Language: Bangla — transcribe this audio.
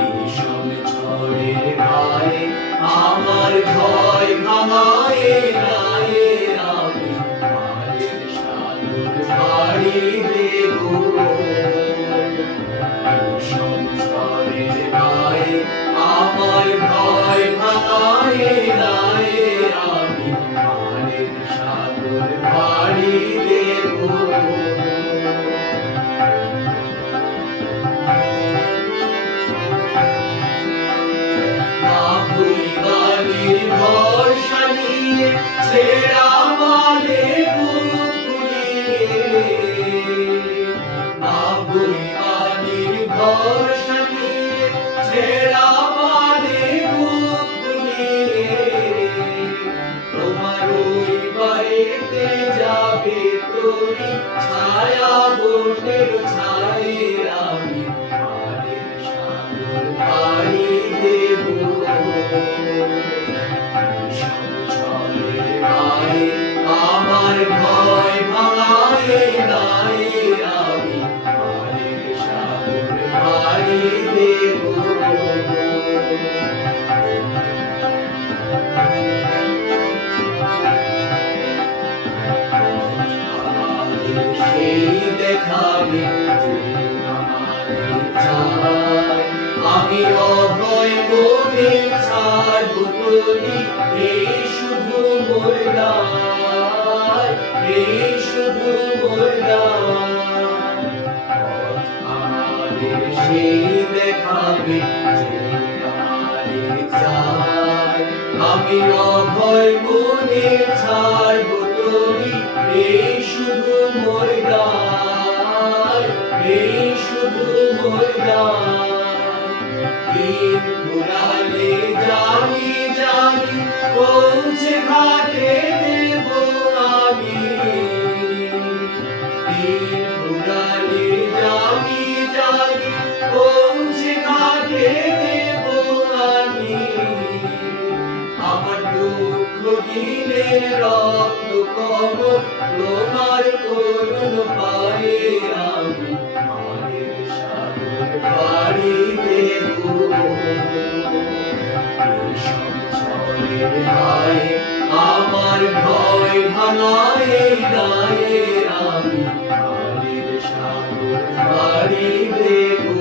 বিষম ঝড়ের গায়ে আমার ভয় ভাঙায়ে গায়ে আমি মায়ের সাগর পাড়ি দেব। বিষম ঝড়ের গায়ে আমার ভয় ভাঙায়ে গায়ে আমি মায়ের সাগর পাড়ি দেব। ভরসা নিয়ে ছেড়া মালে বুক ফুলিয়ে, না ভুলিবানির ভরসা নিয়ে ছেড়া মালে বুক ফুলিয়ে, তোমার ওই বাড়িতে যাবে তোরি ছায়া বোনের ছায়ে আমি মায়ের সাগর পাড়ি দেব। আমার ভয় ভাঙায়ে গায়ে আমি মায়ের সাগর পাড়ি দেব। আমাদের সেই দেখাবে যে আমাদের চায়, আমি অভয় মনে ছাড়ব তোরি এই শুধু মোর দায়, এই শুধু মোর দায়। আমাদের সেই দেখাবে যে আমাদের চায়, আমি অভয় মনে ছাড়ব তোরি এই শুধু মোর দায়, এই শুধু মোর দায়। দিন ঘুরালে জানি জানি পৌঁছে ঘাটে দেব আমি। দিন ঘুরালে জানি জানি পৌঁছে ঘাটে দেব আমি। আমার দুঃখ দিনের রক্ত কমল তোমার করুণ পায়ে আমি মায়ের সাগর পাড়ি দেব। বিষম ঝড়ের গায়ে আমার ভয় ভাঙায়ে গায়ে আমি মায়ের সাগর পাড়ি দেব।